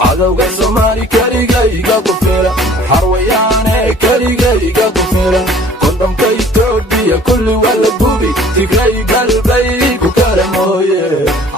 cadowga Soomaali kaligayga ku filan harwayaane kaligayga ku filan kondhomka Itoobiya kulli wala gubi Tigray galbay ku kala mooye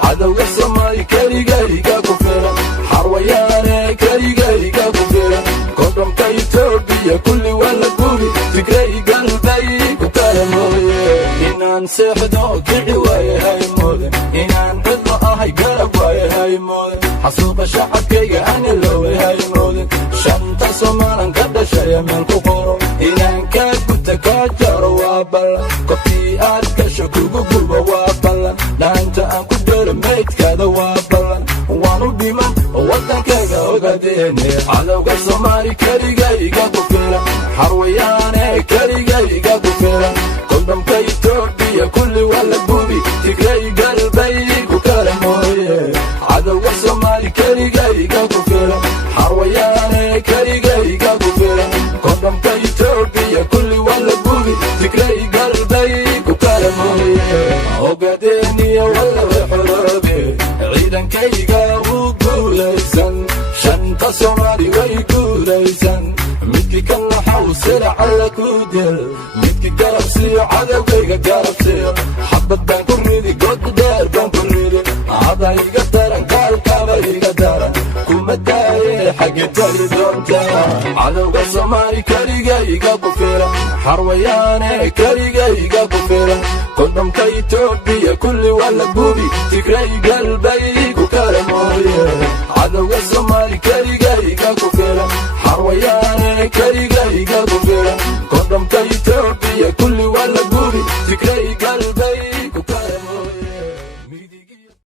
cadowga Soomaali kaligayga ku filan harwayaane kaligayga ku filan kondhomka Itoobiya kulli wala gubi Tigray galbay ku kala mooye inaan seexdo kici waayahay moodan inaan cidlo ahay garab waayahay moodan xasuuqa shacabkayga aan iloowahay moodan shanta Soomaalian ka dhashay meel ku qoro inaan ka guta ka jaro waa ballan qofkii aad gasho kugu gubo waa ballan dhaanta aan ku daro maydkaada waa ballan waan u dhiman wadankayga ogadeene cadowga Soomaali kaligayga ku filan harwayaane kaligayga ku filan kondhomka Itoobiya kulli wala gubi Tigray galbay ku kala mooye cadowga Soomaali kaligayga ku filan harwayaane kaligayga ku filan kondhomka Itoobiya kulli wala gubi Tigray galbay ku kala mooye ogadeeniya wala xoroobe ciidankayga uu guulaysan shanta Soomaali way guulaysan midki kana xawsila alla ku dil midki garabsiyo cadowgayga garabsiyo xabad baan ku ridi god dheer baan ku ridi cadayga daran gaalkaba iga daran kuma daaye xagga tagi doonta cadowga Soomaali kaligayga ku filan harwayaane kaligayga ku filan kondhomka Itoobiya kulli wala gubi Tigray galbay ku kala mooye cadowga Soomaali kaligayga ku filan harwayaane